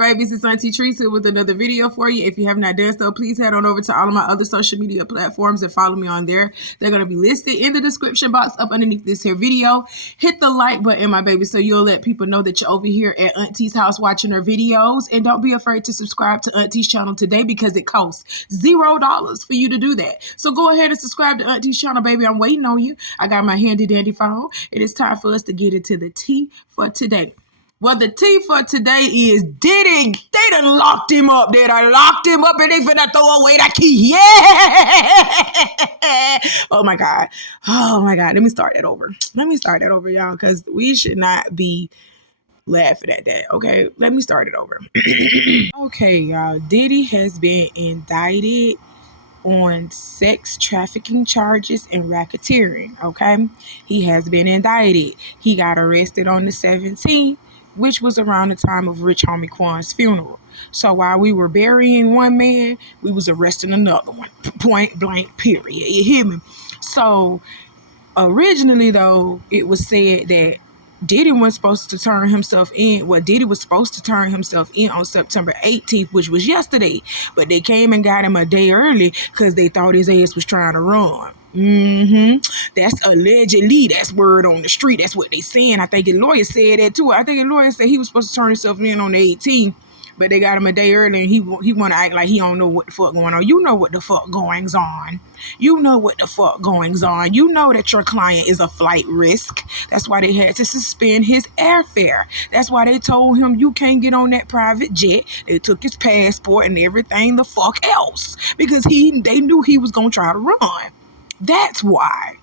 babies? It's Auntie Trice here with another video for you. If you have not done so, please head on over to all of my other social media platforms and follow me on there. They're going to be listed in the description box up underneath this here video. Hit the like button, my baby, so you'll let people know that you're over here at Auntie's house watching her videos. And don't be afraid to subscribe to Auntie's channel today because it costs $0 for you to do that. So go ahead and subscribe to Auntie's channel, baby. I'm waiting on you. I got my handy dandy phone. It is time for us to get into the tea for today. Well, the tea for today is Diddy. They done locked him up. They done locked him up and they finna throw away that key. Yeah. Oh my God. Oh my God. Let me start that over. Y'all, because we should not be laughing at that. Okay. Let me start it over. Okay, y'all. Diddy has been indicted on sex trafficking charges and racketeering. Okay. He has been indicted. He got arrested on the 17th. Which was around the time of Rich Homie Quan's funeral. So while we were burying one man, we was arresting another one. Point blank, period. You hear me? So originally, though, it was said that Diddy was supposed to turn himself in. Well, Diddy was supposed to turn himself in on September 18th, which was yesterday. But they came and got him a day early because they thought his ass was trying to run. That's allegedly. That's word on the street. That's what they saying. I think his lawyer said that too. I think his lawyer said he was supposed to turn himself in on the 18th, but they got him a day early, and he want to act like he don't know what the fuck going on. You know what the fuck goings on. You know what the fuck goings on. You know that your client is a flight risk. That's why they had to suspend his airfare. That's why they told him you can't get on that private jet. They took his passport and everything the fuck else because they knew he was gonna try to run. That's why.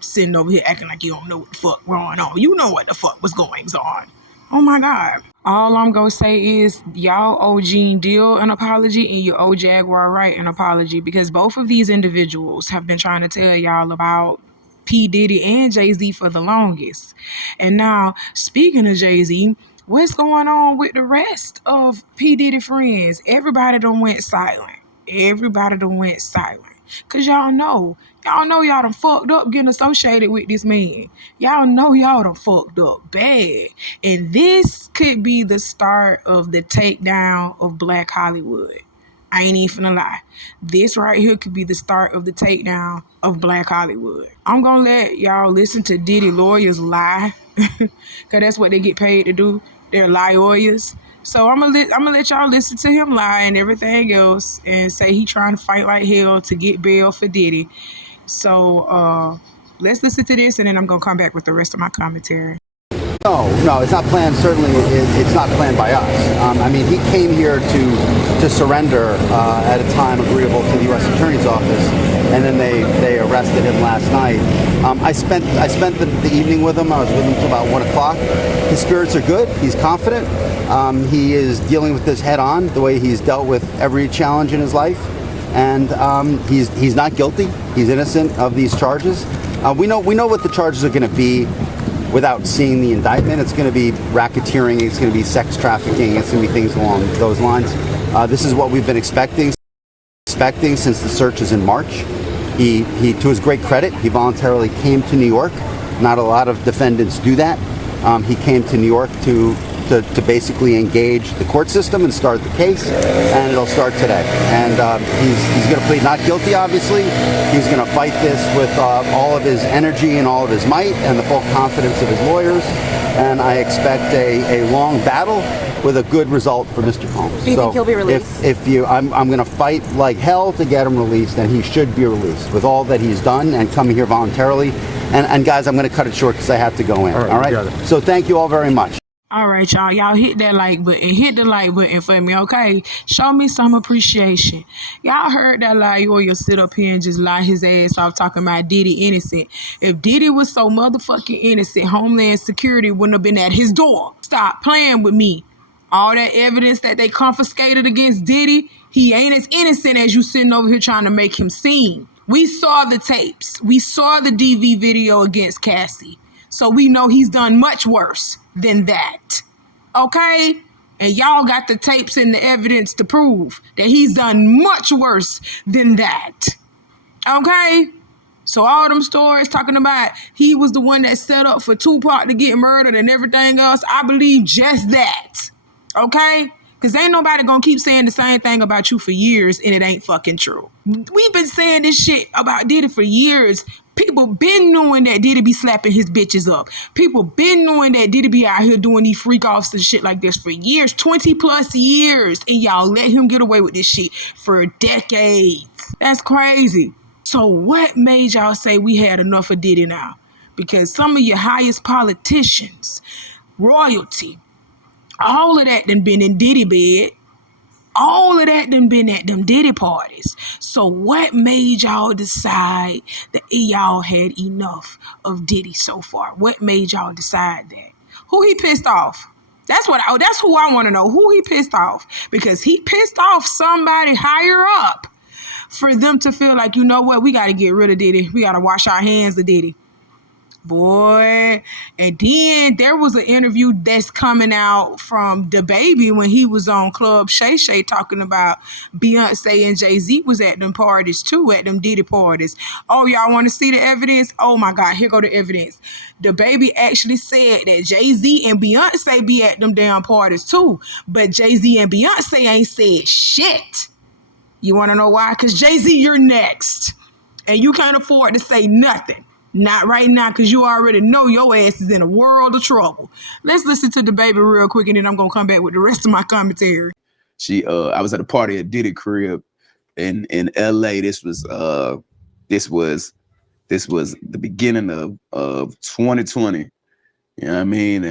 Sitting over here acting like you don't know what the fuck going on. You know what the fuck was going on. Oh my God. All I'm going to say is y'all owe Gene Deal an apology and you owe Jaguar Wright an apology because both of these individuals have been trying to tell y'all about P. Diddy and Jay-Z for the longest. And now, speaking of Jay-Z, what's going on with the rest of P. Diddy friends? Everybody done went silent. Because y'all know y'all done fucked up getting associated with this man. Y'all know y'all done fucked up bad. And this could be the start of the takedown of Black Hollywood. I ain't even finna lie. This right here could be the start of the takedown of Black Hollywood. I'm gonna let y'all listen to Diddy lawyers lie. Because that's what they get paid to do. They're lawyers. So I'm gonna let y'all listen to him lie and everything else and say he trying to fight like hell to get bail for Diddy. So let's listen to this and then I'm gonna come back with the rest of my commentary. No, it's not planned. Certainly, it's not planned by us. I mean, he came here to surrender at a time agreeable to the U.S. Attorney's Office, and then they arrested him last night. I spent the evening with him. I was with him till about 1 o'clock. His spirits are good. He's confident. He is dealing with this head on, the way he's dealt with every challenge in his life, and he's not guilty. He's innocent of these charges. We know what the charges are going to be. Without seeing the indictment, it's going to be racketeering, it's going to be sex trafficking, it's going to be things along those lines. This is what we've been expecting since the searches in March. He, to his great credit, he voluntarily came to New York. Not a lot of defendants do that. He came to New York to basically engage the court system and start the case, and it'll start today. And he's going to plead not guilty, obviously. He's going to fight this with all of his energy and all of his might and the full confidence of his lawyers. And I expect a long battle with a good result for Mr. Combs. Do you think he'll be released? I'm going to fight like hell to get him released, and he should be released with all that he's done and coming here voluntarily. And guys, I'm going to cut it short because I have to go in. All right? So thank you all very much. All right, y'all. Y'all hit that like button. Hit the like button for me, okay? Show me some appreciation. Y'all heard that lawyer sit up here and just lie his ass off talking about Diddy innocent. If Diddy was so motherfucking innocent, Homeland Security wouldn't have been at his door. Stop playing with me. All that evidence that they confiscated against Diddy, he ain't as innocent as you sitting over here trying to make him seem. We saw the tapes. We saw the DV video against Cassie. So we know he's done much worse than that. Okay? And y'all got the tapes and the evidence to prove that he's done much worse than that. Okay? So all them stories talking about he was the one that set up for Tupac to get murdered and everything else, I believe just that. Okay? Because ain't nobody gonna keep saying the same thing about you for years and it ain't fucking true. We've been saying this shit about Diddy for years. People been knowing that Diddy be slapping his bitches up. People been knowing that Diddy be out here doing these freak offs and shit like this for years, 20 plus years. And y'all let him get away with this shit for decades. That's crazy. So what made y'all say we had enough of Diddy now? Because some of your highest politicians, royalty, all of that done been in Diddy bed. All of that done been at them Diddy parties. So what made y'all decide that y'all had enough of Diddy so far? What made y'all decide that? Who he pissed off? That's who I want to know. Who he pissed off? Because he pissed off somebody higher up for them to feel like, you know what, we got to get rid of Diddy. We got to wash our hands of Diddy. Boy. And then there was an interview that's coming out from DaBaby when he was on Club Shay Shay talking about Beyonce and Jay-Z was at them parties too, at them Diddy parties. Oh, y'all want to see the evidence? Oh my God, here go the evidence. DaBaby actually said that Jay-Z and Beyonce be at them damn parties too, but Jay-Z and Beyonce ain't said shit. You want to know why? Because Jay-Z, you're next. And you can't afford to say nothing. Not right now, because you already know your ass is in a world of trouble. Let's listen to DaBaby real quick, and then I'm going to come back with the rest of my commentary. I was at a party at Diddy crib in LA. This was the beginning of 2020. You know what I mean?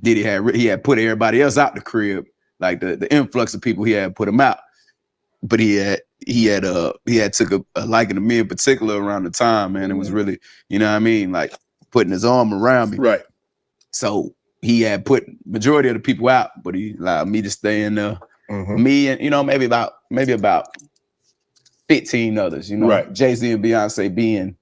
Diddy had put everybody else out the crib, like the influx of people, he had put them out. But he had took a liking to me in particular around the time, man. It was really, you know what I mean, like putting his arm around me. Right. So he had put majority of the people out, but he allowed me to stay in there. Mm-hmm. Me and, you know, maybe about 15 others, you know, right. Jay-Z and Beyonce being,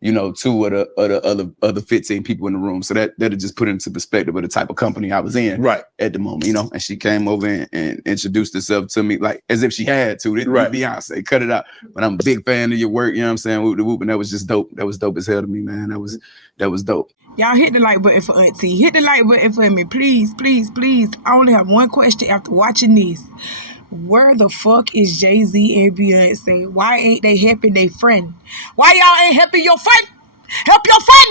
you know, two of the other 15 people in the room. So that'll just put into perspective of the type of company I was in right at the moment, you know. And she came over and introduced herself to me like as if she had to. Right. Beyonce, cut it out. But I'm a big fan of your work, you know what I'm saying? Whoop the whoop, and that was just dope. That was dope as hell to me, man. That was dope. Y'all hit the like button for Auntie. Hit the like button for me, please, please, please. I only have one question after watching this. Where the fuck is Jay-Z and Beyonce? Why ain't they helping their friend? Why y'all ain't helping your friend? Help your friend!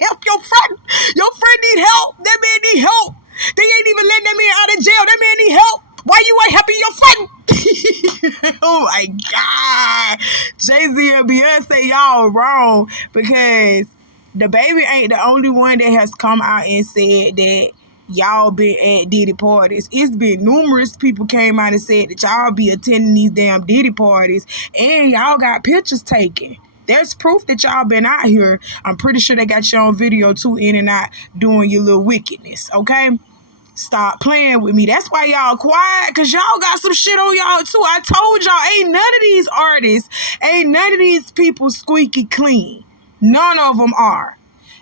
Help your friend! Your friend need help! That man need help! They ain't even letting that man out of jail. That man need help! Why you ain't helping your friend? Oh my God! Jay-Z and Beyonce, y'all wrong. Because DaBaby ain't the only one that has come out and said that y'all been at Diddy parties. It's been numerous people came out and said that y'all be attending these damn Diddy parties and y'all got pictures taken. There's proof that y'all been out here. I'm pretty sure they got you on video too, in and out doing your little wickedness, okay? Stop playing with me. That's why y'all quiet, because y'all got some shit on y'all too. I told y'all, ain't none of these artists, ain't none of these people squeaky clean. None of them are.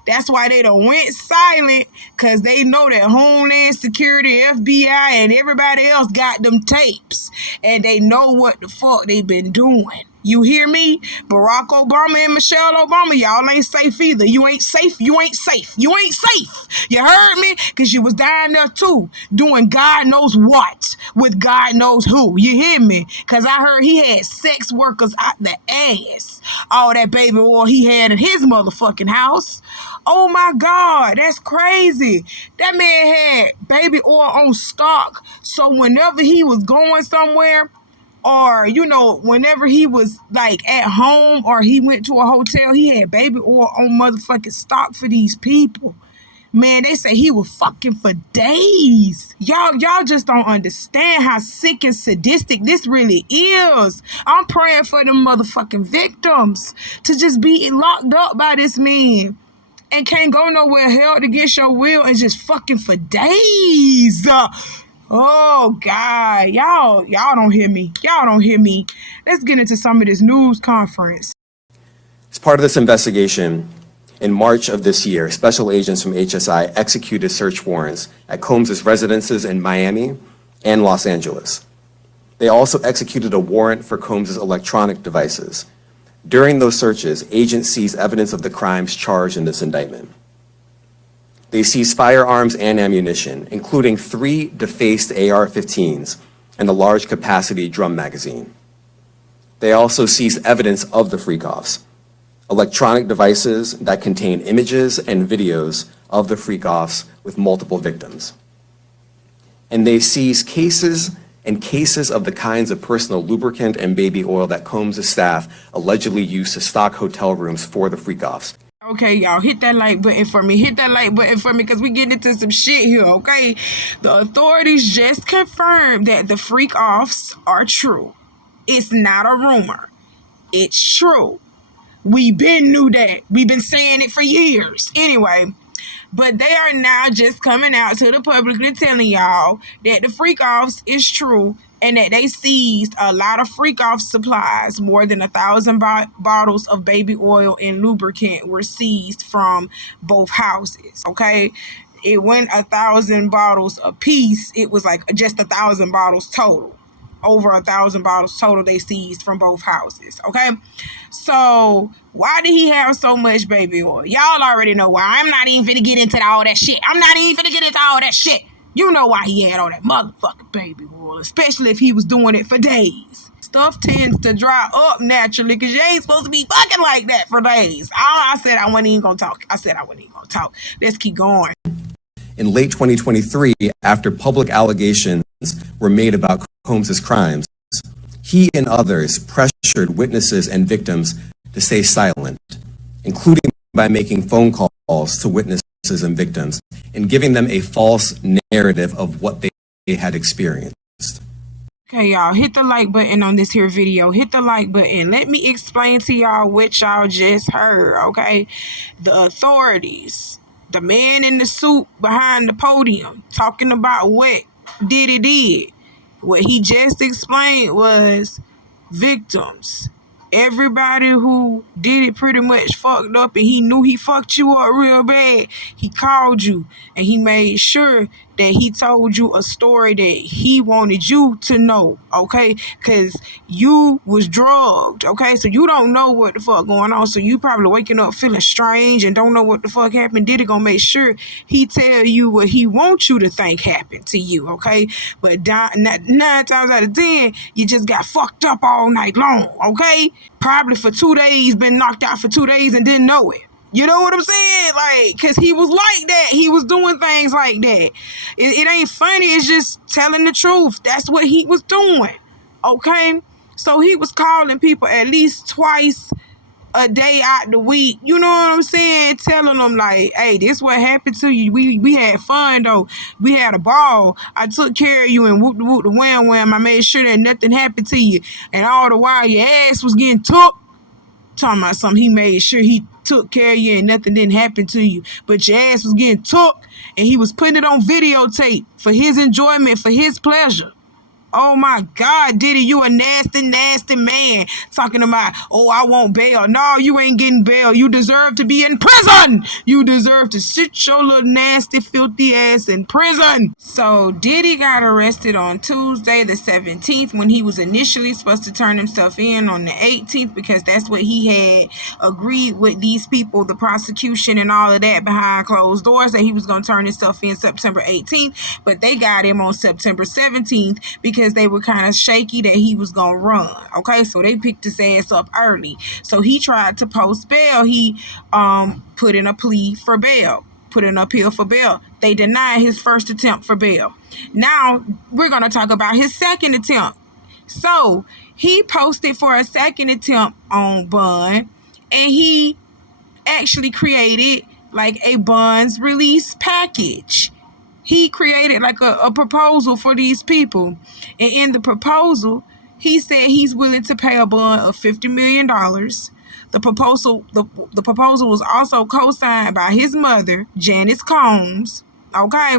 That's why they done went silent, because they know that Homeland Security, FBI, and everybody else got them tapes. And they know what the fuck they been doing. You hear me? Barack Obama and Michelle Obama, y'all ain't safe either. You ain't safe. You ain't safe. You ain't safe. You heard me? Because you was down there too, doing God knows what with God knows who. You hear me? Because I heard he had sex workers out the ass. All that baby oil he had in his motherfucking house. Oh my God, that's crazy. That man had baby oil on stock. So whenever he was going somewhere, or, you know, whenever he was, like, at home or he went to a hotel, he had baby oil on motherfucking stock for these people. Man, they say he was fucking for days. Y'all just don't understand how sick and sadistic this really is. I'm praying for them motherfucking victims to just be locked up by this man and can't go nowhere held against your will and just fucking for days. Oh, God. Y'all don't hear me. Y'all don't hear me. Let's get into some of this news conference. As part of this investigation, in March of this year, special agents from HSI executed search warrants at Combs' residences in Miami and Los Angeles. They also executed a warrant for Combs' electronic devices. During those searches, agents seized evidence of the crimes charged in this indictment. They seized firearms and ammunition, including 3 defaced AR-15s and a large capacity drum magazine. They also seized evidence of the freak-offs, electronic devices that contain images and videos of the freak-offs with multiple victims. And they seized cases of the kinds of personal lubricant and baby oil that Combs' staff allegedly used to stock hotel rooms for the freak-offs. Okay, y'all, hit that like button for me. Hit that like button for me because we getting into some shit here, okay? The authorities just confirmed that the freak-offs are true. It's not a rumor. It's true. We been knew that. We've been saying it for years. Anyway, but they are now just coming out to the public and telling y'all that the freak-offs is true and that they seized a lot of freak-off supplies. More than 1,000 bottles of baby oil and lubricant were seized from both houses, okay? It went 1,000 bottles a piece. It was like just 1,000 bottles total. Over 1,000 bottles total they seized from both houses, okay? So why did he have so much baby oil? Y'all already know why. I'm not even finna get into all that shit. You know why he had all that motherfucking baby oil, especially if he was doing it for days. Stuff tends to dry up naturally because you ain't supposed to be fucking like that for days. I said I wasn't even gonna talk. Let's keep going. In late 2023, after public allegations were made about Combs' crimes, he and others pressured witnesses and victims to stay silent, including by making phone calls to witnesses and victims and giving them a false narrative of what they had experienced. Okay, y'all, hit the like button on this here video. Hit the like button. Let me explain to y'all what y'all just heard, okay? The authorities, the man in the suit behind the podium talking about what Diddy did. What he just explained was victims. Everybody who did it pretty much fucked up and he knew he fucked you up real bad. He called you and he made sure that he told you a story that he wanted you to know, okay? Because you was drugged, okay? So you don't know what the fuck going on. So you probably waking up feeling strange and don't know what the fuck happened. Diddy gonna make sure he tell you what he wants you to think happened to you, okay? But 9 times out of 10, you just got fucked up all night long, okay? Probably for 2 days, been knocked out for 2 days and didn't know it. You know what I'm saying? Like, because he was like that. He was doing things like that. It ain't funny. It's just telling the truth. That's what he was doing. Okay? So he was calling people at least twice a day out the week. You know what I'm saying? Telling them like, hey, this what happened to you. We had fun though. We had a ball. I took care of you and whoop the wham wham. I made sure that nothing happened to you. And all the while your ass was getting took. Talking about something, he made sure he took care of you and nothing didn't happen to you, but your ass was getting took and he was putting it on videotape for his enjoyment, for his pleasure. Oh my God, Diddy, you a nasty, nasty man. Talking about, oh, I want bail. No, you ain't getting bail. You deserve to be in prison. You deserve to sit your little nasty, filthy ass in prison. So Diddy got arrested on Tuesday the 17th when he was initially supposed to turn himself in on the 18th because that's what he had agreed with these people, the prosecution and all of that behind closed doors, that he was going to turn himself in September 18th. But they got him on September 17th because they were kind of shaky that he was gonna run. Okay, so they picked his ass up early. So he tried to post bail. He put in a plea for bail, put in an appeal for bail. They denied his first attempt for bail. Now we're gonna talk about his second attempt. So he posted for a second attempt on bond, and he actually created like a bonds release package. He created like a proposal for these people. And in the proposal, he said he's willing to pay a bond of $50 million. The proposal was also co-signed by his mother, Janice Combs, okay?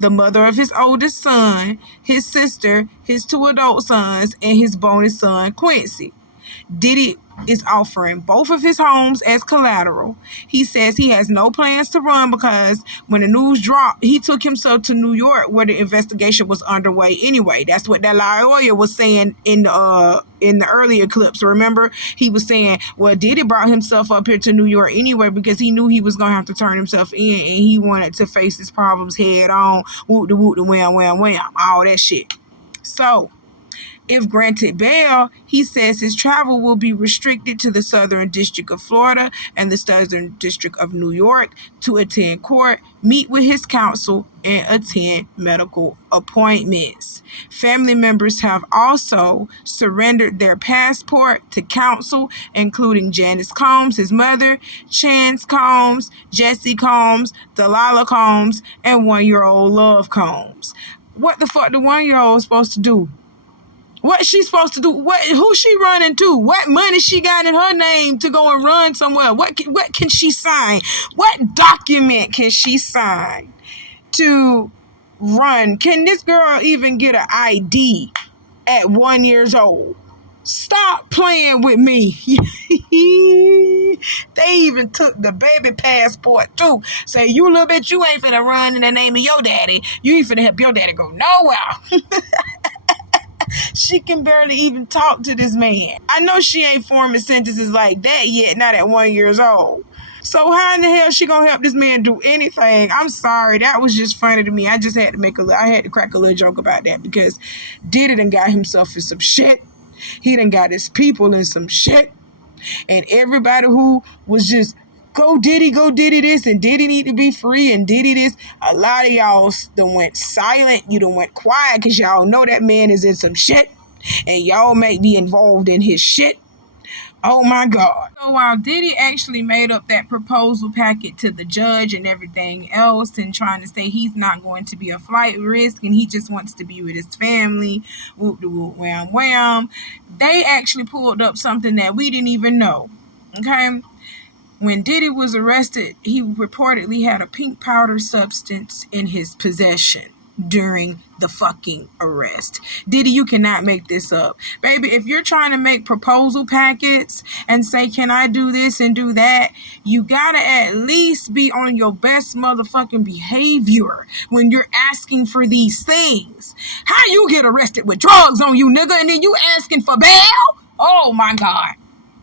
The mother of his oldest son, his sister, his 2 adult sons, and his bonus son, Quincy. Diddy is offering both of his homes as collateral. He says he has no plans to run because when the news dropped, he took himself to New York where the investigation was underway anyway. That's what that lawyer was saying in the earlier clips. Remember, he was saying, well, Diddy brought himself up here to New York anyway because he knew he was going to have to turn himself in and he wanted to face his problems head on. Whoop de whoop de wham wham wham, all that shit. So, if granted bail, he says his travel will be restricted to the Southern District of Florida and the Southern District of New York to attend court, meet with his counsel, and attend medical appointments. Family members have also surrendered their passport to counsel, including Janice Combs, his mother, Chance Combs, Jesse Combs, Delilah Combs, and 1-year-old Love Combs. What the fuck the 1-year-old supposed to do? What she supposed to do? Who she running to? What money she got in her name to go and run somewhere? What can she sign? What document can she sign to run? Can this girl even get an ID at 1 year old? Stop playing with me. They even took the baby passport too. Say, you little bitch, you ain't finna run in the name of your daddy. You ain't finna help your daddy go nowhere. She can barely even talk to this man. I know she ain't forming sentences like that yet, not at 1 year old. So how in the hell she gonna help this man do anything? I'm sorry, that was just funny to me. I just had to I had to crack a little joke about that because Diddy done got himself in some shit. He done got his people in some shit. And everybody who was just go Diddy this, and Diddy need to be free, and Diddy this. A lot of y'all done went silent. You done went quiet because y'all know that man is in some shit, and y'all may be involved in his shit. Oh my God. So while Diddy actually made up that proposal packet to the judge and everything else and trying to say he's not going to be a flight risk and he just wants to be with his family, whoop de whoop wham wham, they actually pulled up something that we didn't even know. Okay? When Diddy was arrested, he reportedly had a pink powder substance in his possession during the fucking arrest. Diddy, you cannot make this up. Baby, if you're trying to make proposal packets and say, can I do this and do that, you gotta at least be on your best motherfucking behavior when you're asking for these things. How you get arrested with drugs on you, nigga, and then you asking for bail? Oh my God.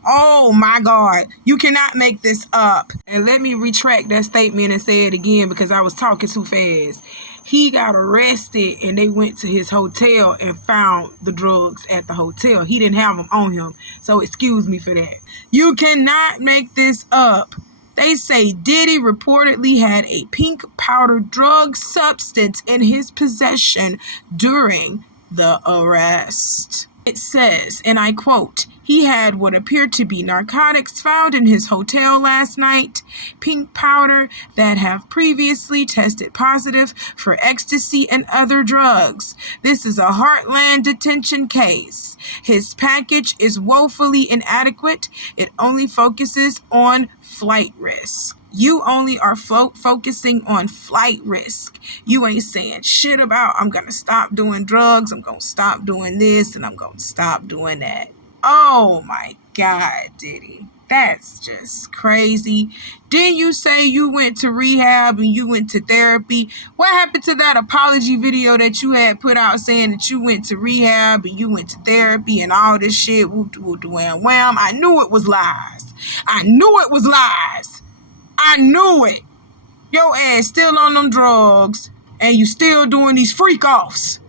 Oh my God, you cannot make this up. And let me retract that statement and say it again because I was talking too fast. He got arrested and they went to his hotel and found the drugs at the hotel. He didn't have them on him. So excuse me for that. You cannot make this up. They say Diddy reportedly had a pink powder drug substance in his possession during the arrest. It says, and I quote, he had what appeared to be narcotics found in his hotel last night, pink powder that have previously tested positive for ecstasy and other drugs. This is a Heartland detention case. His package is woefully inadequate. It only focuses on flight risk. You only are focusing on flight risk. You ain't saying shit about, I'm going to stop doing drugs, I'm going to stop doing this, and I'm going to stop doing that. Oh my God, Diddy. That's just crazy. Didn't you say you went to rehab and you went to therapy? What happened to that apology video that you had put out saying that you went to rehab and you went to therapy and all this shit? Whoop, whoop, wham, wham. I knew it was lies. I knew it was lies. I knew it. Your ass still on them drugs and you still doing these freak offs.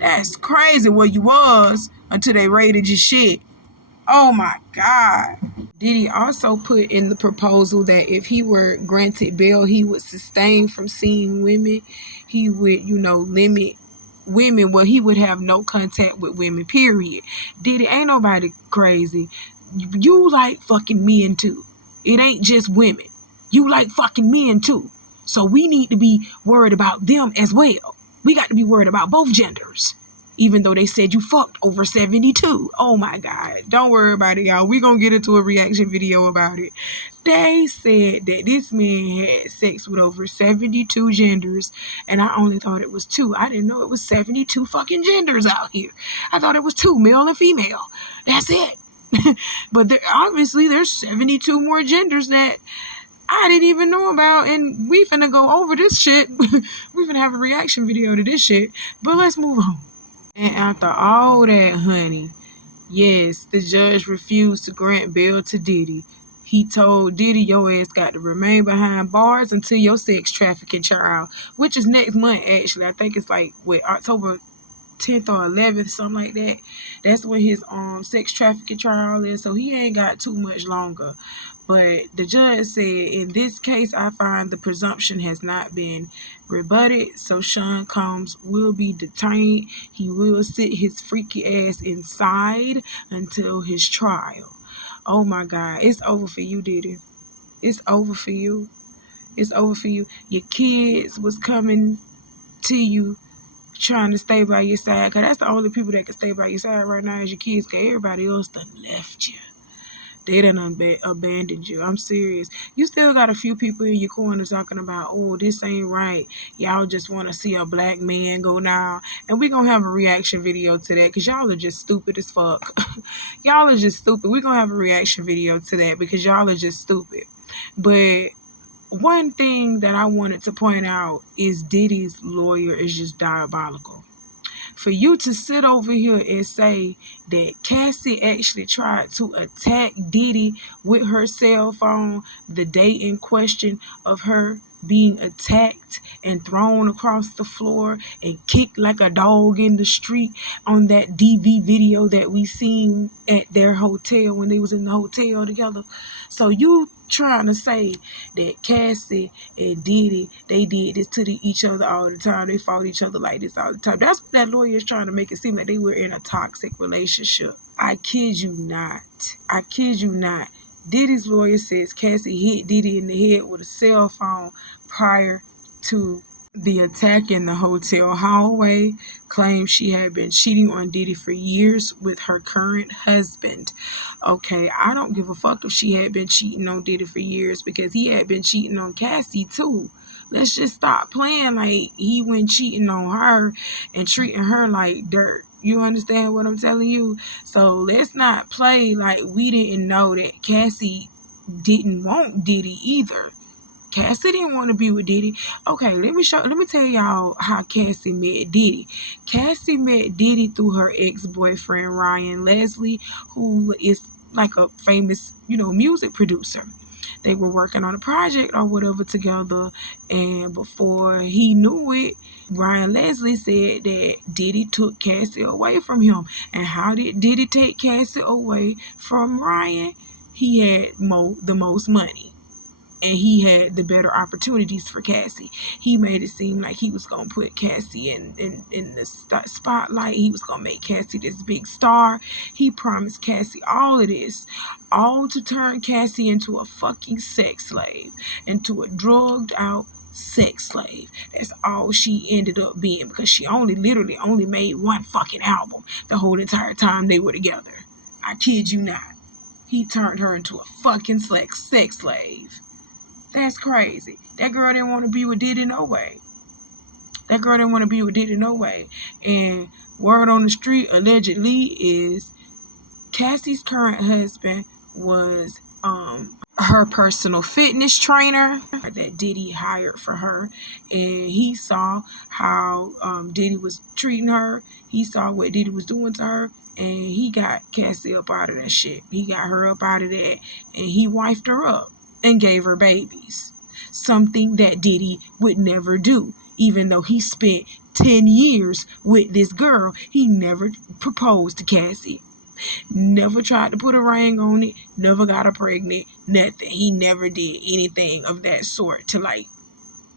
That's crazy where you was until they raided your shit. Oh my God. Diddy also put in the proposal that if he were granted bail, he would sustain from seeing women. He would, limit women. Well, he would have no contact with women, period. Diddy, ain't nobody crazy. You like fucking men too. It ain't just women. You like fucking men too. So we need to be worried about them as well. We got to be worried about both genders. Even though they said you fucked over 72. Oh my God. Don't worry about it, y'all. We're going to get into a reaction video about it. They said that this man had sex with over 72 genders. And I only thought it was 2. I didn't know it was 72 fucking genders out here. I thought it was 2, male and female. That's it. But obviously there's 72 more genders that I didn't even know about, and we finna go over this shit. We finna have a reaction video to this shit. But let's move on. And after all that, honey, yes, the judge refused to grant bail to Diddy. He told Diddy, your ass got to remain behind bars until your sex trafficking trial, which is next month, actually. I think it's like, October 10th or 11th, something like that. That's when his sex trafficking trial is, so he ain't got too much longer. But the judge said, in this case, I find the presumption has not been rebutted, so Sean Combs will be detained. He will sit his freaky ass inside until his trial. Oh my God, it's over for you, Diddy. It's over for you. It's over for you. Your kids was coming to you trying to stay by your side, because that's the only people that can stay by your side right now is your kids, because everybody else done left you. They done abandoned you. I'm serious. You still got a few people in your corner talking about, oh, this ain't right. Y'all just want to see a black man go down. And we going to have a reaction video to that because y'all are just stupid as fuck. Y'all are just stupid. We're going to have a reaction video to that because y'all are just stupid. But one thing that I wanted to point out is Diddy's lawyer is just diabolical. For you to sit over here and say that Cassie actually tried to attack Diddy with her cell phone the day in question of her being attacked and thrown across the floor and kicked like a dog in the street on that DV video that we seen at their hotel when they was in the hotel together. So you trying to say that Cassie and Diddy, they did this to each other all the time. They fought each other like this all the time. That's what that lawyer is trying to make it seem like they were in a toxic relationship. I kid you not. I kid you not. Diddy's lawyer says Cassie hit Diddy in the head with a cell phone prior to the attack in the hotel hallway, claims she had been cheating on Diddy for years with her current husband. Okay, I don't give a fuck if she had been cheating on Diddy for years because he had been cheating on Cassie too. Let's just stop playing like he went cheating on her and treating her like dirt. You understand what I'm telling you? So let's not play like we didn't know that Cassie didn't want Diddy either. Cassie didn't want to be with Diddy. Okay, let me tell y'all how Cassie met Diddy. Cassie met Diddy through her ex-boyfriend Ryan Leslie, who is like a famous, music producer. They were working on a project or whatever together, and before he knew it, Ryan Leslie said that Diddy took Cassie away from him. And how did Diddy take Cassie away from Ryan? He had the most money. And he had the better opportunities for Cassie. He made it seem like he was going to put Cassie in the spotlight. He was going to make Cassie this big star. He promised Cassie all of this, all to turn Cassie into a fucking sex slave, into a drugged out sex slave. That's all she ended up being because she literally only made one fucking album the whole entire time they were together. I kid you not. He turned her into a fucking sex slave. That's crazy. That girl didn't want to be with Diddy no way. And word on the street allegedly is Cassie's current husband was her personal fitness trainer that Diddy hired for her. And he saw how Diddy was treating her. He saw what Diddy was doing to her. And he got Cassie up out of that shit. He got her up out of that. And he wifed her up and gave her babies. Something that Diddy would never do. Even though he spent 10 years with this girl, he never proposed to Cassie. Never tried to put a ring on it. Never got her pregnant. Nothing. He never did anything of that sort to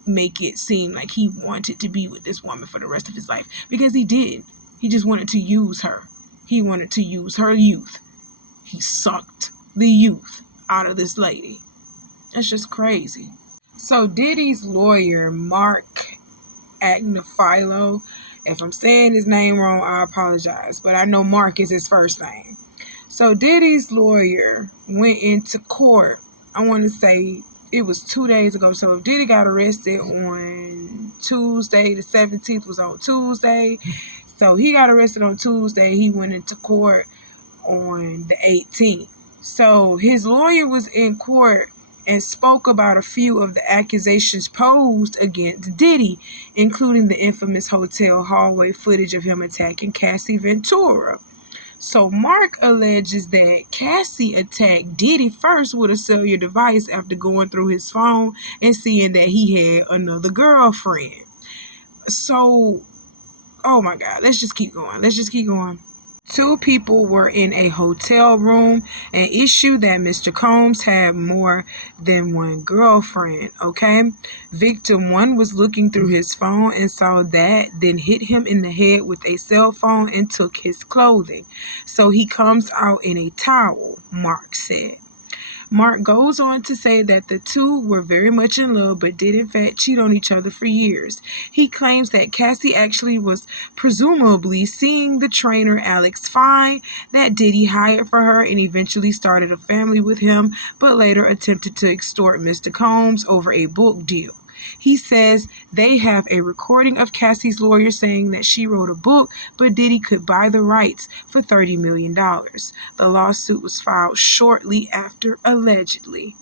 make it seem like he wanted to be with this woman for the rest of his life. Because he did. He just wanted to use her. He wanted to use her youth. He sucked the youth out of this lady. That's just crazy. So Diddy's lawyer, Mark Agnifilo, if I'm saying his name wrong, I apologize, but I know Mark is his first name. So Diddy's lawyer went into court, I want to say it was 2 days ago. So if Diddy got arrested on Tuesday, the 17th was on Tuesday. So he got arrested on Tuesday. He went into court on the 18th. So his lawyer was in court and spoke about a few of the accusations posed against Diddy, including the infamous hotel hallway footage of him attacking Cassie Ventura. So Mark alleges that Cassie attacked Diddy first with a cellular device after going through his phone and seeing that he had another girlfriend. So, oh my God, let's just keep going. Two people were in a hotel room, an issue that Mr. Combs had more than one girlfriend, okay? Victim 1 was looking through his phone and saw that, then hit him in the head with a cell phone and took his clothing. So he comes out in a towel, Mark said. Mark goes on to say that the two were very much in love but did in fact cheat on each other for years. He claims that Cassie actually was presumably seeing the trainer Alex Fine that Diddy hired for her and eventually started a family with him, but later attempted to extort Mr. Combs over a book deal. He says they have a recording of Cassie's lawyer saying that she wrote a book, but Diddy could buy the rights for $30 million. The lawsuit was filed shortly after, allegedly.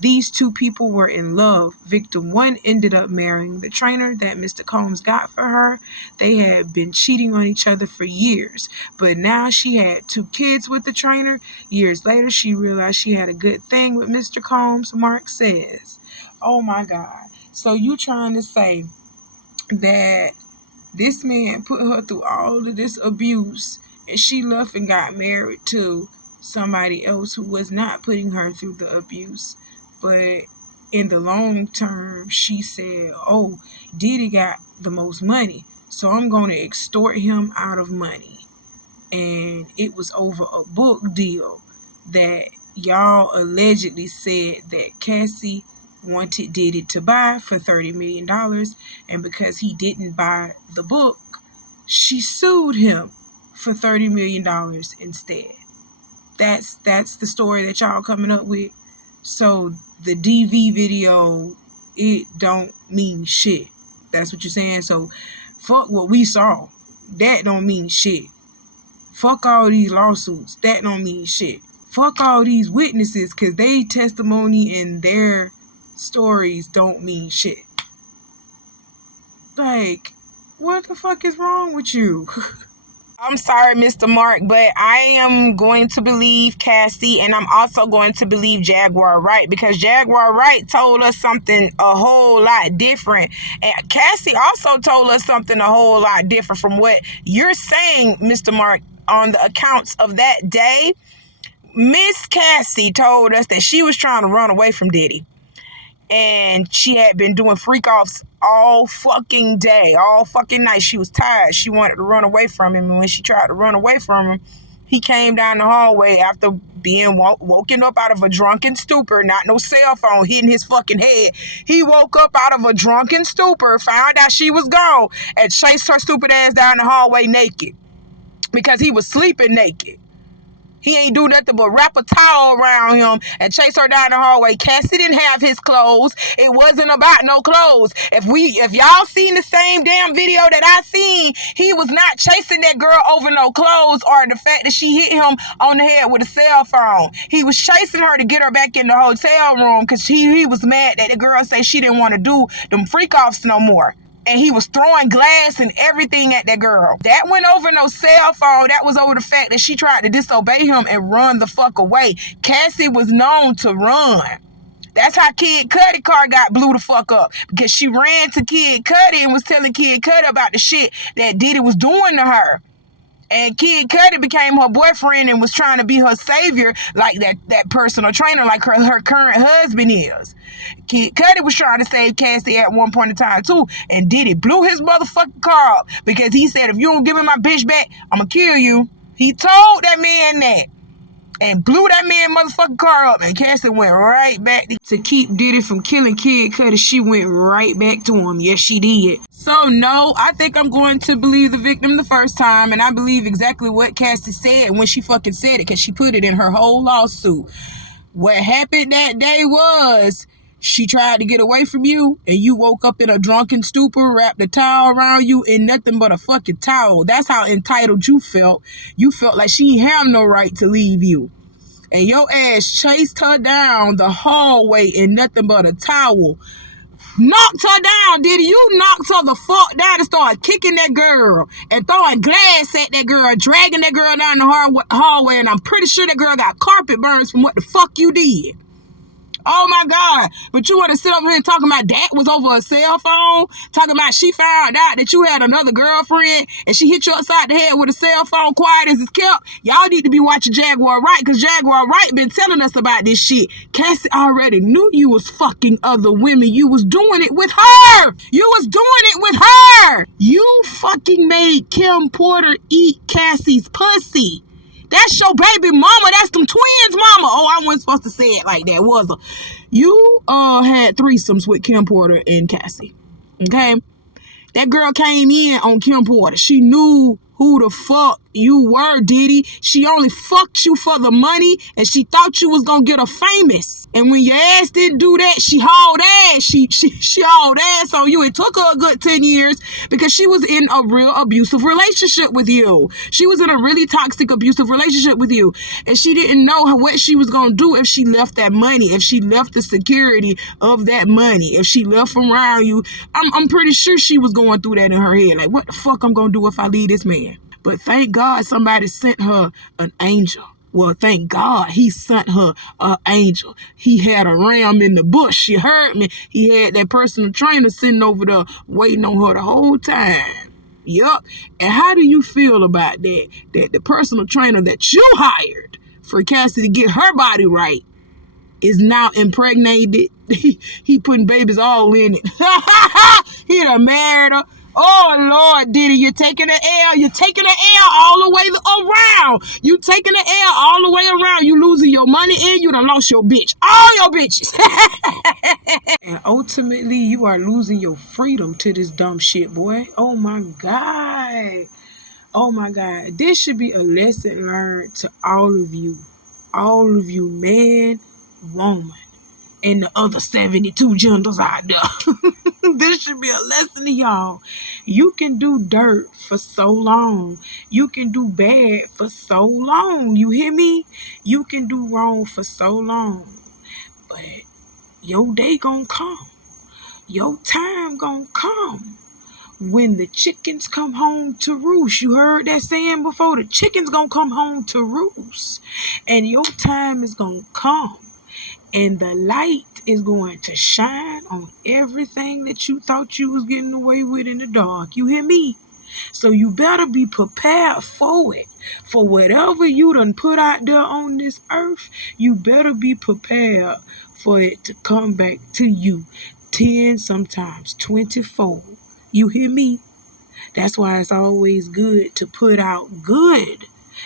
These two people were in love. Victim 1 ended up marrying the trainer that Mr. Combs got for her. They had been cheating on each other for years, but now she had 2 kids with the trainer. Years later, she realized she had a good thing with Mr. Combs, Mark says. Oh my God. So you trying to say that this man put her through all of this abuse and she left and got married to somebody else who was not putting her through the abuse, but in the long term she said, oh, Diddy got the most money, so I'm going to extort him out of money. And it was over a book deal that y'all allegedly said that Cassie wanted Diddy to buy for $30 million, and because he didn't buy the book, she sued him for $30 million instead. That's the story that y'all coming up with. So the DV video, it don't mean shit. That's what you're saying. So fuck what we saw. That don't mean shit. Fuck all these lawsuits. That don't mean shit. Fuck all these witnesses, because they testimony and their stories don't mean shit. Like, what the fuck is wrong with you? I'm sorry, Mr. Mark, but I am going to believe Cassie, and I'm also going to believe Jaguar Wright, because Jaguar Wright told us something a whole lot different, and Cassie also told us something a whole lot different from what you're saying, Mr. Mark, on the accounts of that day. Miss Cassie told us that she was trying to run away from Diddy. And she had been doing freak-offs all fucking day, all fucking night. She was tired. She wanted to run away from him. And when she tried to run away from him, he came down the hallway after being woken up out of a drunken stupor, not no cell phone hitting his fucking head. He woke up out of a drunken stupor, found out she was gone, and chased her stupid ass down the hallway naked. Because he was sleeping naked. He ain't do nothing but wrap a towel around him and chase her down the hallway. Cassie didn't have his clothes. It wasn't about no clothes. If y'all seen the same damn video that I seen, he was not chasing that girl over no clothes or the fact that she hit him on the head with a cell phone. He was chasing her to get her back in the hotel room because he was mad that the girl said she didn't want to do them freak-offs no more. And he was throwing glass and everything at that girl. That went over no cell phone. That was over the fact that she tried to disobey him and run the fuck away. Cassie was known to run. That's how Kid Cudi car got blew the fuck up. Because she ran to Kid Cudi and was telling Kid Cudi about the shit that Diddy was doing to her. And Kid Cudi became her boyfriend and was trying to be her savior like that personal trainer like her current husband is. Kid Cudi was trying to save Cassie at one point in time too, and Diddy blew his motherfucking car up because he said, if you don't give me my bitch back, I'm gonna kill you. He told that man that and blew that man motherfucking car up, and Cassie went right back to keep Diddy from killing Kid Cudi. She went right back to him. Yes, she did. So no, I think I'm going to believe the victim the first time, and I believe exactly what Cassie said when she fucking said it, because she put it in her whole lawsuit. What happened that day was She tried to get away from you, and you woke up in a drunken stupor, wrapped a towel around you in nothing but a fucking towel. That's how entitled you felt. You felt like she didn't have no right to leave you. And your ass chased her down the hallway in nothing but a towel. Knocked her down, Diddy. You knocked her the fuck down and started kicking that girl and throwing glass at that girl, dragging that girl down the hallway, and I'm pretty sure that girl got carpet burns from what the fuck you did. Oh my God. But you want to sit up here and talking about that was over a cell phone? Talking about she found out that you had another girlfriend and she hit you upside the head with a cell phone, quiet as it's kept? Y'all need to be watching Jaguar Wright, because Jaguar Wright been telling us about this shit. Cassie already knew you was fucking other women. You was doing it with her. You was doing it with her. You fucking made Kim Porter eat Cassie's pussy. That's your baby mama. That's them twins mama. Oh, I wasn't supposed to say it like that, was I? You had threesomes with Kim Porter and Cassie. Okay? That girl came in on Kim Porter. She knew who the fuck you were, Diddy. She only fucked you for the money, and she thought you was gonna get her famous. And when your ass didn't do that, she hauled ass. She hauled ass on you. It took her a good 10 years because she was in a real abusive relationship with you. She was in a really toxic, abusive relationship with you. And she didn't know what she was gonna do if she left that money, if she left the security of that money, if she left from around you. I'm pretty sure she was going through that in her head. Like, what the fuck I'm gonna do if I leave this man? But thank God somebody sent her an angel. Well, thank God he sent her an angel. He had a ram in the bush. You heard me? He had that personal trainer sitting over there waiting on her the whole time. Yup. And how do you feel about that? That the personal trainer that you hired for Cassie to get her body right is now impregnated. He putting babies all in it. He done married her. Oh, Lord, Diddy, you're taking the L. You're taking the L all the way around. You taking the L all the way around. You losing your money and you done lost your bitch. All your bitches. And ultimately, you are losing your freedom to this dumb shit, boy. Oh, my God. Oh, my God. This should be a lesson learned to all of you. All of you, man, woman, and the other 72 genders out there. This should be a lesson to y'all. You can do dirt for so long. You can do bad for so long. You hear me? You can do wrong for so long. But your day gonna come. Your time gonna come. When the chickens come home to roost. You heard that saying before? The chickens gonna come home to roost. And your time is gonna come. And the light is going to shine on everything that you thought you was getting away with in the dark. You hear me? So you better be prepared for it. For whatever you done put out there on this earth, you better be prepared for it to come back to you 10, sometimes 24. You hear me? That's why it's always good to put out good.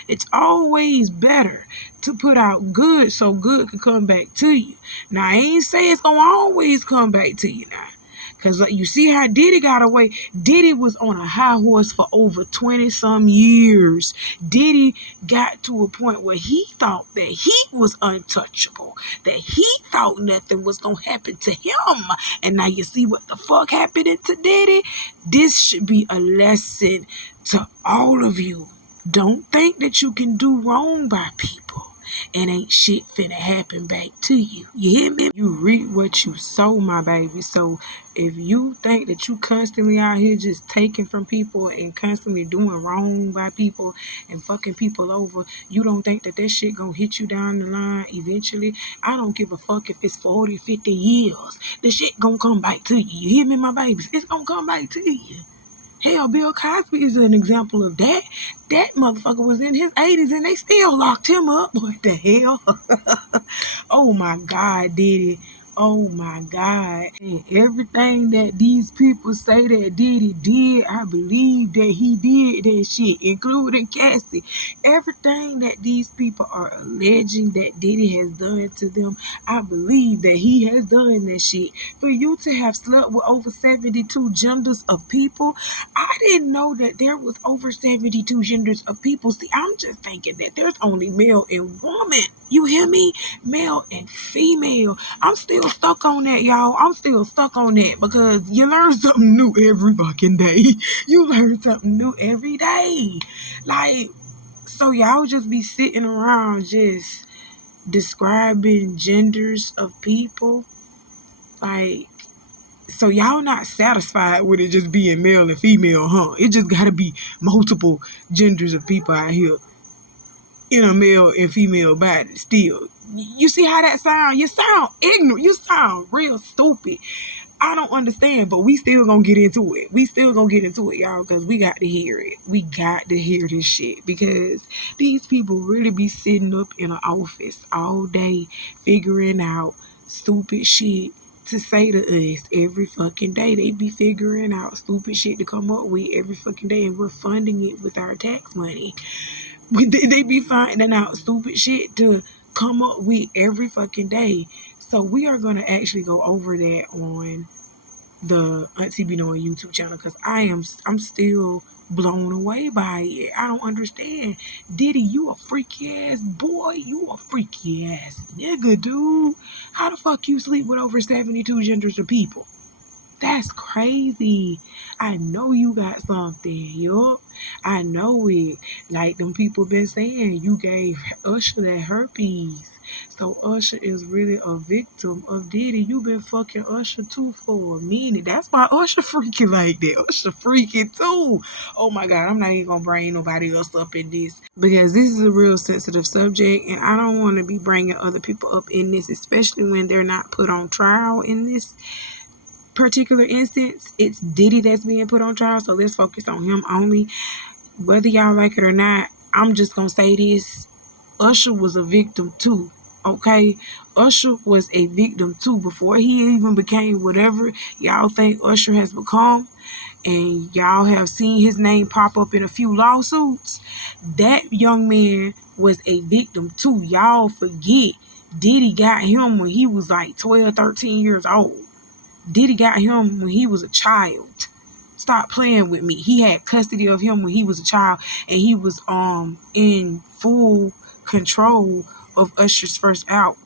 It's always better to put out good so good can come back to you. Now, I ain't say it's going to always come back to you now. Because like, you see how Diddy got away. Diddy was on a high horse for over 20-some years. Diddy got to a point where he thought that he was untouchable. That he thought nothing was going to happen to him. And now you see what the fuck happened to Diddy? This should be a lesson to all of you. Don't think that you can do wrong by people and ain't shit finna happen back to you. You hear me? You reap what you sow, my baby. So if you think that you constantly out here just taking from people and constantly doing wrong by people and fucking people over, you don't think that shit gonna hit you down the line eventually? I don't give a fuck if it's 40, 50 years. This shit gonna come back to you. You hear me, my babies? It's gonna come back to you. Hell, Bill Cosby is an example of that. That motherfucker was in his 80s and they still locked him up. What the hell? Oh my God, Diddy. Oh my God. And everything that these people say that Diddy did, I believe that he did that shit, including Cassie. Everything that these people are alleging that Diddy has done to them, I believe that he has done that shit. For you to have slept with over 72 genders of people, I didn't know that there was over 72 genders of people. See, I'm just thinking that there's only male and woman. You hear me? Male and female. I'm still stuck on that, y'all. I'm still stuck on that because you learn something new every fucking day. You learn something new every day. Like, so y'all just be sitting around just describing genders of people. Like, so y'all not satisfied with it just being male and female, huh? It just gotta be multiple genders of people out here in a male and female body still. You see how that sound? You sound ignorant. You sound real stupid. I don't understand, but we still gonna get into it. We still gonna get into it, y'all, because we got to hear it. We got to hear this shit because these people really be sitting up in an office all day figuring out stupid shit to say to us every fucking day. They be figuring out stupid shit to come up with every fucking day, and we're funding it with our tax money. They be finding out stupid shit to come up with every fucking day. So we are going to actually go over that on the Auntie Be Knowing YouTube channel because I'm still blown away by it. I don't understand. Diddy, you a freaky ass boy. You a freaky ass nigga, dude. How the fuck you sleep with over 72 genders of people? That's crazy. I know you got something, yup. I know it. Like them people been saying, you gave Usher that herpes. So Usher is really a victim of Diddy. You been fucking Usher too for a minute. That's why Usher freaky like that. Usher freaky too. Oh my God, I'm not even gonna bring nobody else up in this because this is a real sensitive subject, and I don't want to be bringing other people up in this, especially when they're not put on trial in this particular instance. It's Diddy that's being put on trial, so let's focus on him only. Whether y'all like it or not, I'm just gonna say this: Usher was a victim too. Okay, Usher was a victim too before he even became whatever y'all think Usher has become, and y'all have seen his name pop up in a few lawsuits. That young man was a victim too. Y'all forget Diddy got him when he was like 12, 13 years old. Diddy got him when he was a child. Stop playing with me. He had custody of him when he was a child, and he was in full control of Usher's first album.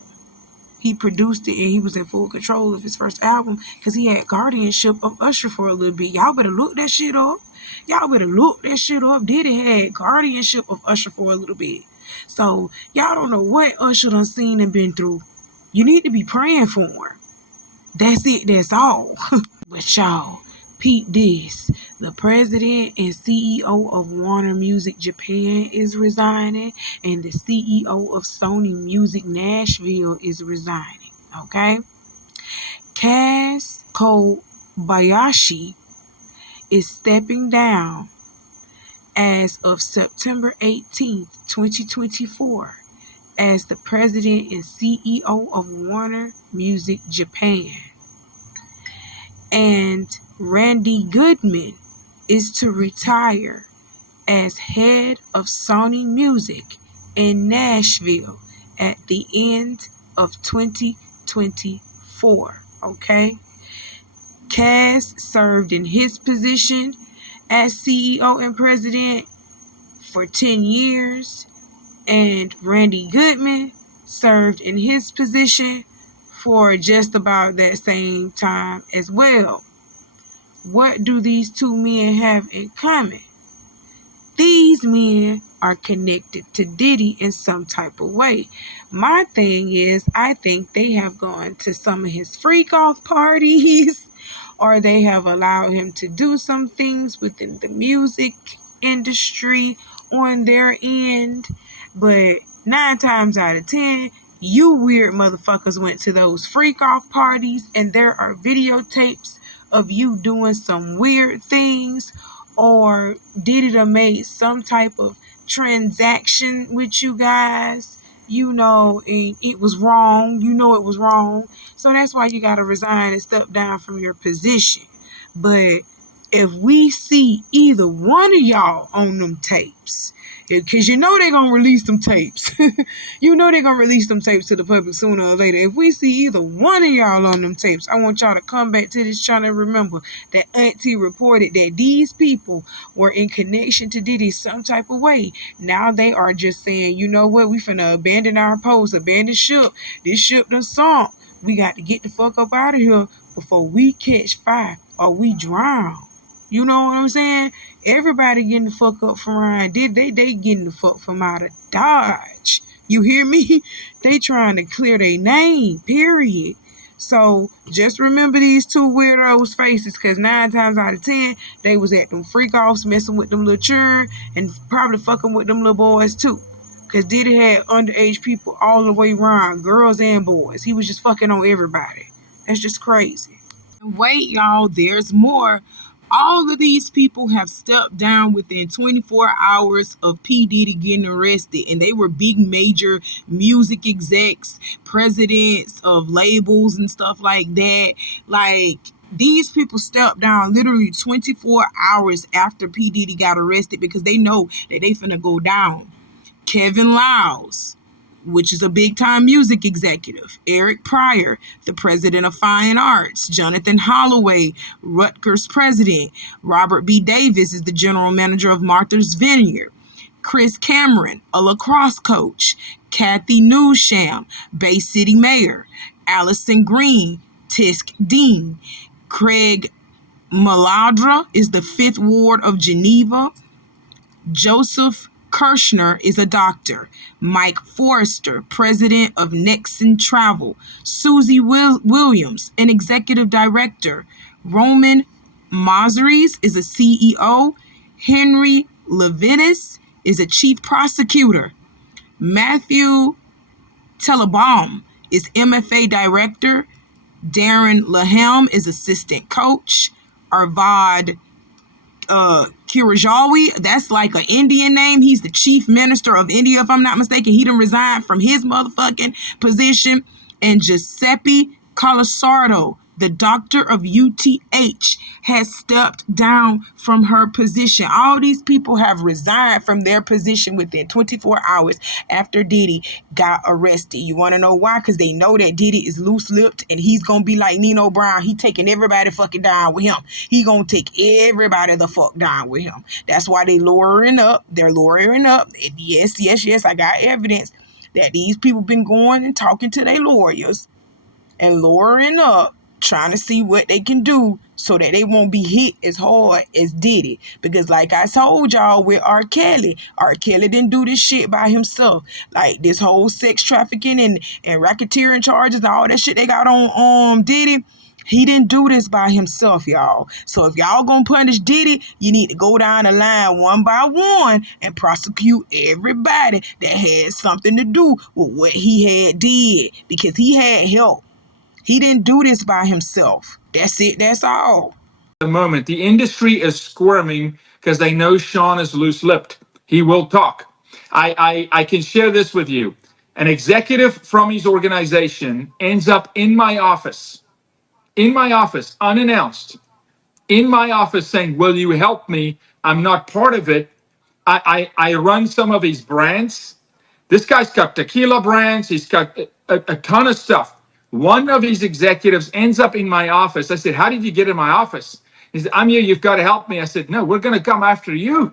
He produced it, and he was in full control of his first album because he had guardianship of Usher for a little bit. Y'all better look that shit up. Y'all better look that shit up. Diddy had guardianship of Usher for a little bit. So y'all don't know what Usher done seen and been through. You need to be praying for him. That's it. That's all. But y'all, peep this. The president and CEO of Warner Music Japan is resigning, and the CEO of Sony Music Nashville is resigning. Okay? Kaz Kobayashi is stepping down as of September 18th, 2024. As the president and CEO of Warner Music Japan. And Randy Goodman is to retire as head of Sony Music in Nashville at the end of 2024. Okay? Kaz served in his position as CEO and president for 10 years. And Randy Goodman served in his position for just about that same time as well. What do these two men have in common? These men are connected to Diddy in some type of way. My thing is, I think they have gone to some of his freak off parties, or they have allowed him to do some things within the music industry on their end. But 9 times out of 10, you weird motherfuckers went to those freak off parties, and there are videotapes of you doing some weird things, or Diddy done made some type of transaction with you guys, and it was wrong. It was wrong. So that's why you got to resign and step down from your position. But if we see either one of y'all on them tapes, Because you know they're going to release them tapes. You know they're going to release them tapes to the public sooner or later. If we see either one of y'all on them tapes, I want y'all to come back to this channel and remember that Auntie reported that these people were in connection to Diddy some type of way. Now they are just saying, you know what, we finna abandon our post, abandon ship. This ship done sunk. We got to get the fuck up out of here before we catch fire or we drown. You know what I'm saying? Everybody getting the fuck up from around Diddy. They getting the fuck from out of Dodge. You hear me? They trying to clear their name, period. So just remember these two weirdos' faces, because 9 times out of 10, they was at them freak offs messing with them little children and probably fucking with them little boys too. Because Diddy had underage people all the way around, girls and boys. He was just fucking on everybody. That's just crazy. Wait, y'all, there's more. All of these people have stepped down within 24 hours of P. Diddy getting arrested, and they were big major music execs, presidents of labels and stuff like that. Like, these people stepped down literally 24 hours after P. Diddy got arrested because they know that they finna go down. Kevin Liles, which is a big-time music executive. Eric Pryor, the president of Fine Arts. Jonathan Holloway, Rutgers president. Robert B. Davis is the general manager of Martha's Vineyard. Chris Cameron, a lacrosse coach. Kathy Newsham, Bay City mayor. Allison Green, Tisk Dean. Craig Maladra is the 5th Ward of Geneva. Joseph Kirshner is a doctor. Mike Forrester, president of Nexon Travel. Susie Williams, an executive director. Roman Mazeries is a CEO. Henry Levinas is a chief prosecutor. Matthew Tellebaum is MFA director. Darren Lahelm is assistant coach. Arvad Kirajawi, that's like an Indian name. He's the chief minister of India, if I'm not mistaken. He done resigned from his motherfucking position. And Giuseppe Colasardo, the doctor of UTH, has stepped down from her position. All these people have resigned from their position within 24 hours after Diddy got arrested. You want to know why? Because they know that Diddy is loose-lipped and he's going to be like Nino Brown. He taking everybody fucking down with him. He going to take everybody the fuck down with him. That's why they lowering up. They're lowering up. And yes, I got evidence that these people been going and talking to their lawyers and lowering up, trying to see what they can do so that they won't be hit as hard as Diddy. Because like I told y'all with R. Kelly didn't do this shit by himself. Like this whole sex trafficking and racketeering charges and all that shit they got on Diddy, he didn't do this by himself, y'all. So if y'all gonna punish Diddy, you need to go down the line one by one and prosecute everybody that had something to do with what he had did, because he had help. He didn't do this by himself. That's it. That's all. At the moment, the industry is squirming because they know Sean is loose-lipped. He will talk. I can share this with you. An executive from his organization ends up in my office, unannounced, in my office saying, will you help me? I'm not part of it. I run some of his brands. This guy's got tequila brands. He's got a ton of stuff. One of his executives ends up in my office. I said, how did you get in my office? He said, I'm here. You've got to help me. I said, no, we're going to come after you.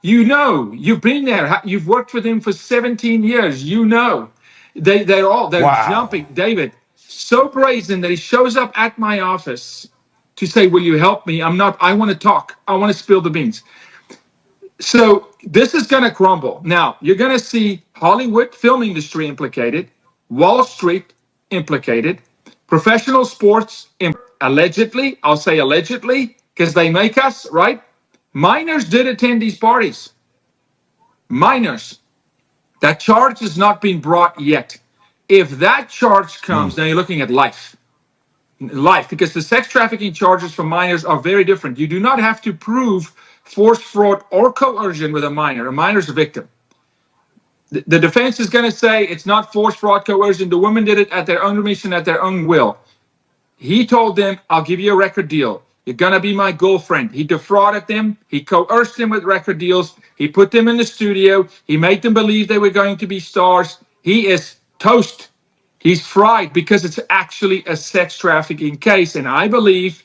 You know, you've been there. You've worked with him for 17 years. You know, they're wow. Jumping. David, so brazen that he shows up at my office to say, will you help me? I want to talk. I want to spill the beans. So this is going to crumble. Now, you're going to see Hollywood film industry implicated, Wall Street implicated, professional sports, allegedly, I'll say allegedly, because they make us, right? Minors did attend these parties. Minors. That charge has not been brought yet. If that charge comes, now you're looking at life, because the sex trafficking charges for minors are very different. You do not have to prove force, fraud, or coercion with a minor. A minor's a victim. The defense is going to say it's not force, fraud, coercion. The women did it at their own admission, at their own will. He told them, I'll give you a record deal. You're going to be my girlfriend. He defrauded them. He coerced them with record deals. He put them in the studio. He made them believe they were going to be stars. He is toast. He's fried because it's actually a sex trafficking case. And I believe,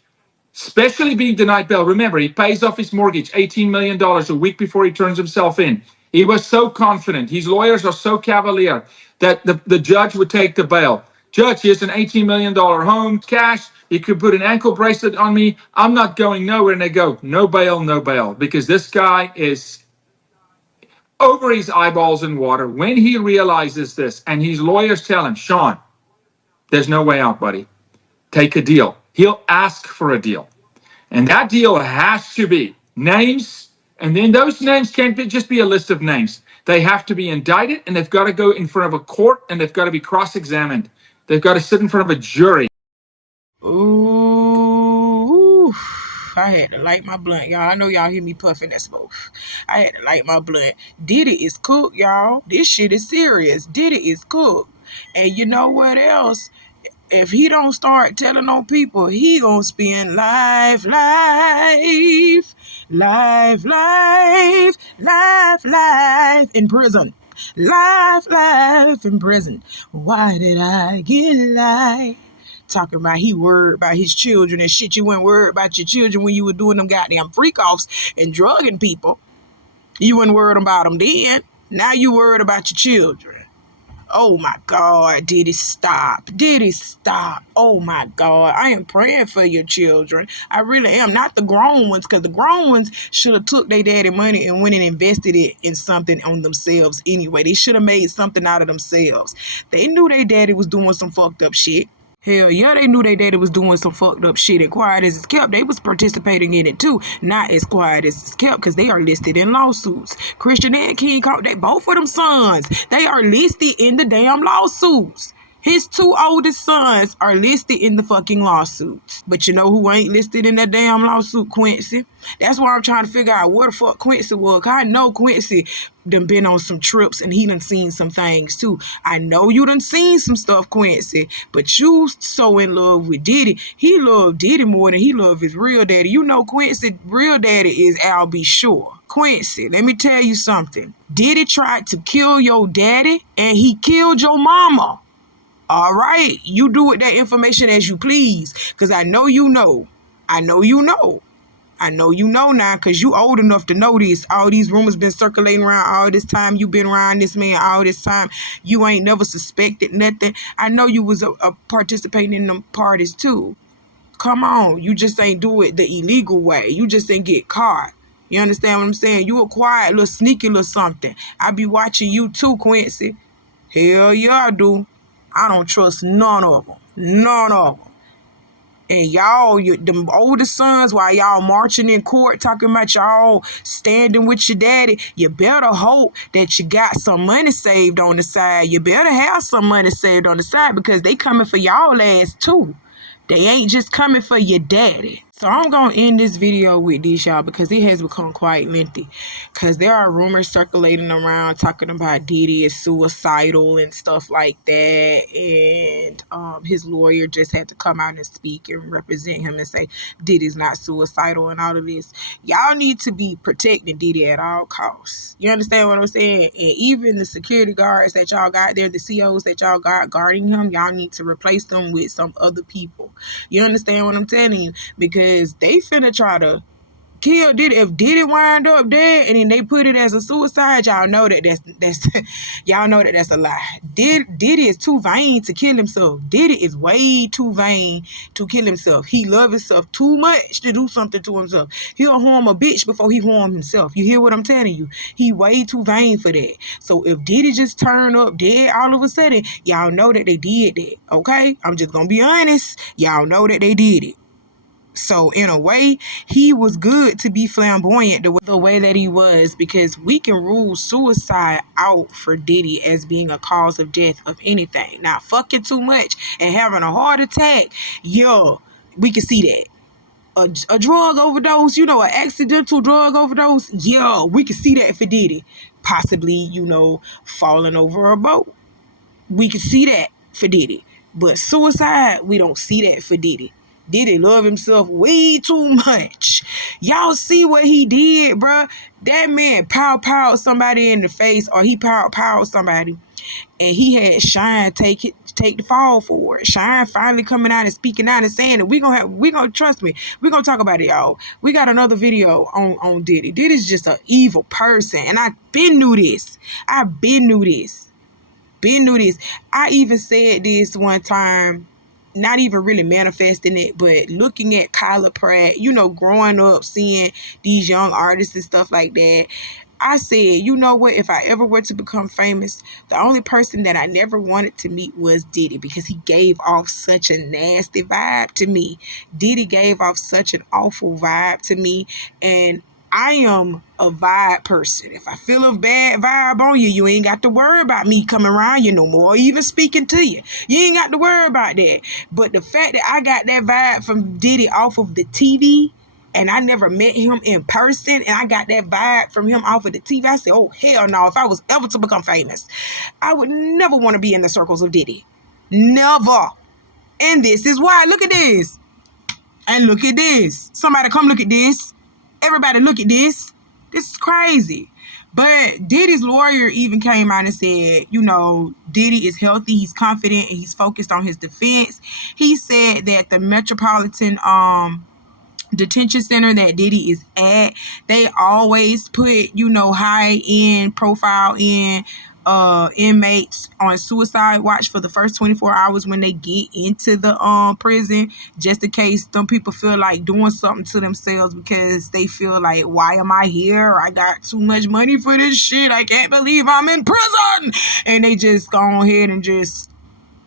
especially being denied bail, remember, he pays off his mortgage, $18 million a week before he turns himself in. He was so confident. His lawyers are so cavalier that the judge would take the bail. Judge, here's an $18 million home, cash. You could put an ankle bracelet on me. I'm not going nowhere. And they go, no bail, because this guy is over his eyeballs in water. When he realizes this and his lawyers tell him, Sean, there's no way out, buddy. Take a deal. He'll ask for a deal. And that deal has to be names. And then those names can't just be a list of names. They have to be indicted, and they've got to go in front of a court, and they've got to be cross-examined. They've got to sit in front of a jury. Ooh, I had to light my blunt, y'all. I know y'all hear me puffing that smoke. I had to light my blunt. Diddy is cooked, y'all. This shit is serious. Diddy is cooked. And you know what else? If he don't start telling on people, he gonna spend life in prison. Life in prison. Why did I get life? Talking about he worried about his children and shit. You weren't worried about your children when you were doing them goddamn freak-offs and drugging people. You weren't worried about them then. Now you worried about your children. Oh my God, Diddy, stop. Diddy, stop. Oh my God, I am praying for your children. I really am. Not the grown ones, because the grown ones should have took their daddy money and went and invested it in something on themselves anyway. They should have made something out of themselves. They knew their daddy was doing some fucked up shit. Hell yeah, they knew their daddy was doing some fucked up shit. And quiet as it's kept, they was participating in it too. Not as quiet as it's kept, because they are listed in lawsuits. Christian and King, they both of them sons, they are listed in the damn lawsuits. His two oldest sons are listed in the fucking lawsuits. But you know who ain't listed in that damn lawsuit? Quincy. That's why I'm trying to figure out where the fuck Quincy was. Cause I know Quincy done been on some trips and he done seen some things too. I know you done seen some stuff, Quincy, but you so in love with Diddy. He loved Diddy more than he loved his real daddy. You know Quincy real daddy is Al B. Sure. Quincy, let me tell you something. Diddy tried to kill your daddy and he killed your mama. All right, you do with that information as you please, because I know you know. I know you know. I know you know now, because you old enough to know this. All these rumors been circulating around all this time. You been around this man all this time. You ain't never suspected nothing. I know you was participating in them parties too. Come on, you just ain't do it the illegal way. You just ain't get caught. You understand what I'm saying? You a quiet little sneaky little something. I be watching you too, Quincy. Hell yeah, I do. I don't trust none of them. None of them. And y'all, them oldest sons, while y'all marching in court talking about y'all standing with your daddy, you better hope that you got some money saved on the side. You better have some money saved on the side, because they coming for y'all ass too. They ain't just coming for your daddy. So I'm going to end this video with this, y'all, because it has become quite lengthy. Because there are rumors circulating around talking about Diddy is suicidal and stuff like that. And his lawyer just had to come out and speak and represent him and say Diddy's not suicidal and all of this. Y'all need to be protecting Diddy at all costs. You understand what I'm saying? And even the security guards that y'all got there, the COs that y'all got guarding him, y'all need to replace them with some other people. You understand what I'm telling you? Because they finna try to kill Diddy. If Diddy wind up dead and then they put it as a suicide, y'all know that that's y'all know that that's a lie. Diddy is too vain to kill himself. Diddy is way too vain to kill himself. He loves himself too much to do something to himself. He'll harm a bitch before he harm himself. You hear what I'm telling you? He way too vain for that. So if Diddy just turned up dead all of a sudden, y'all know that they did that. Okay? I'm just gonna be honest. Y'all know that they did it. So in a way, he was good to be flamboyant the way that he was, because we can rule suicide out for Diddy as being a cause of death of anything. Now, fucking too much and having a heart attack, yo, we can see that. A drug overdose, an accidental drug overdose, yeah, we can see that for Diddy. Possibly, falling over a boat. We can see that for Diddy. But suicide, we don't see that for Diddy. Diddy love himself way too much. Y'all see what he did, bruh? That man pow somebody in the face, or he pow somebody, and he had Shine take the fall for it. Shine finally coming out and speaking out and saying that we gonna trust me. We gonna talk about it, y'all. We got another video on Diddy. Diddy's just an evil person, and I been knew this. I even said this one time, not even really manifesting it, but looking at Kyla Pratt, you know, growing up, seeing these young artists and stuff like that. I said, you know what, if I ever were to become famous, the only person that I never wanted to meet was Diddy, because he gave off such a nasty vibe to me. Diddy gave off such an awful vibe to me, and I am a vibe person. If I feel a bad vibe on you, you ain't got to worry about me coming around you no more, or even speaking to you. You ain't got to worry about that. But the fact that I got that vibe from Diddy off of the TV, and I never met him in person, and I got that vibe from him off of the TV, I said, oh, hell no. If I was ever to become famous, I would never want to be in the circles of Diddy. Never. And this is why. Look at this. And look at this. Somebody come look at this. Everybody look at this. This is crazy. But Diddy's lawyer even came out and said, you know, Diddy is healthy, he's confident, and he's focused on his defense. He said that the Metropolitan detention center that Diddy is at, they always put, you know, high-end profile in inmates on suicide watch for the first 24 hours when they get into the prison, just in case some people feel like doing something to themselves because they feel like, why am I here? I got too much money for this shit. I can't believe I'm in prison. And they just go ahead and just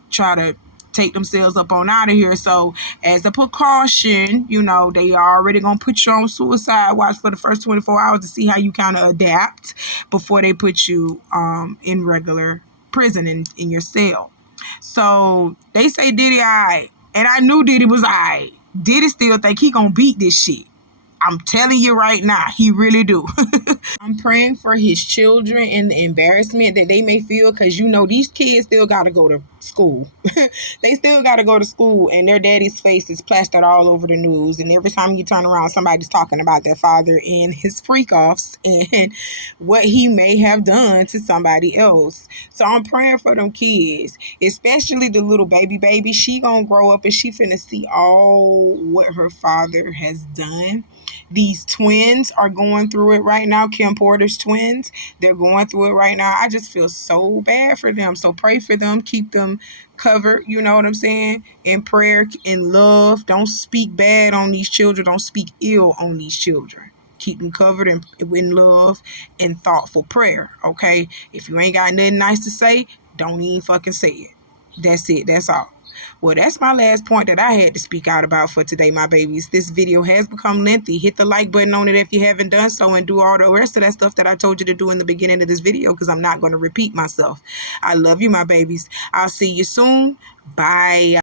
try to take themselves up on out of here. So as a precaution, you know, they already gonna put you on suicide watch for the first 24 hours to see how you kind of adapt before they put you in regular prison in your cell. So they say Diddy alright, and I knew Diddy was alright. Diddy still think he gonna beat this shit. I'm telling you right now, he really do. I'm praying for his children and the embarrassment that they may feel, because, you know, these kids still got to go to school. They still got to go to school, and their daddy's face is plastered all over the news. And every time you turn around, somebody's talking about their father and his freak-offs and what he may have done to somebody else. So I'm praying for them kids, especially the little baby. She gonna grow up and she finna see all what her father has done. These twins are going through it right now. Kim Porter's twins, they're going through it right now. I just feel so bad for them. So pray for them. Keep them covered, you know what I'm saying? In prayer, in love. Don't speak bad on these children. Don't speak ill on these children. Keep them covered in love and thoughtful prayer, okay? If you ain't got nothing nice to say, don't even fucking say it. That's it. That's all. Well, that's my last point that I had to speak out about for today, my babies. This video has become lengthy. Hit the like button on it if you haven't done so, and do all the rest of that stuff that I told you to do in the beginning of this video, because I'm not going to repeat myself. I love you, my babies. I'll see you soon. Bye.